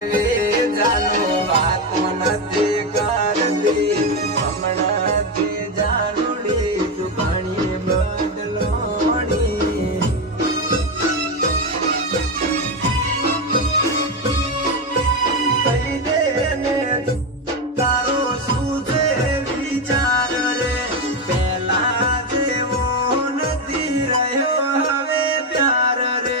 જાનો વાત નથી કરતી હમણાંથી જાનુડી તું ઘણી બદલોણી કહી દે ને તારો શું છે વિચાર રે પેલા જેવો નથી રહ્યો હવે પ્યાર રે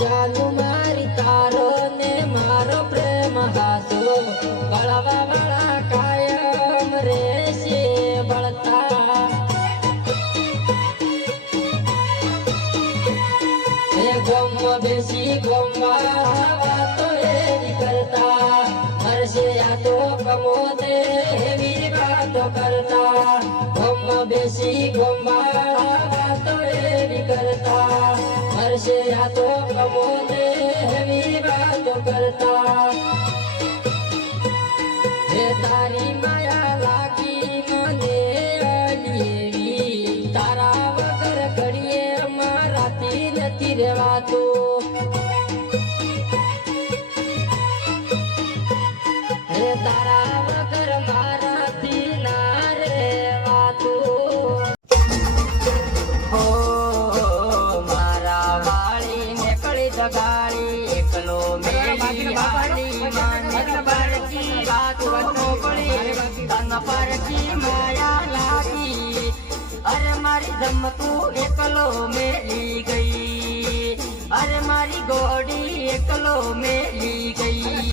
જાનુ મારી તારો ને મારો પ્રેમ હાથો બળવા વાળા કાયમ રહેશે બળતા એ ગમવા બેસી ગમવા વાતો એવી કરતા હરશે આ તો ગમો દે એવી વાતો કરતા ગમવા બેસી ગમવા વાતો એવી કરતા હરશે આ તો ગમો દે એવી વાતો કરતા હે તારી માયા લાગી મને અલીવી તારા વગર ઘડીએ મારાથી નથી રહેવાતું હે તારા વગર મારાથી ના રહેવાતું ગાડી એકલો મેલી હાલી મન પરકી વાતો પડી તન પરકી માયા લાગી અરે મારી જમતું એકલો મેલી ગઈ અરે મારી ગોડી એકલો મેલી ગઈ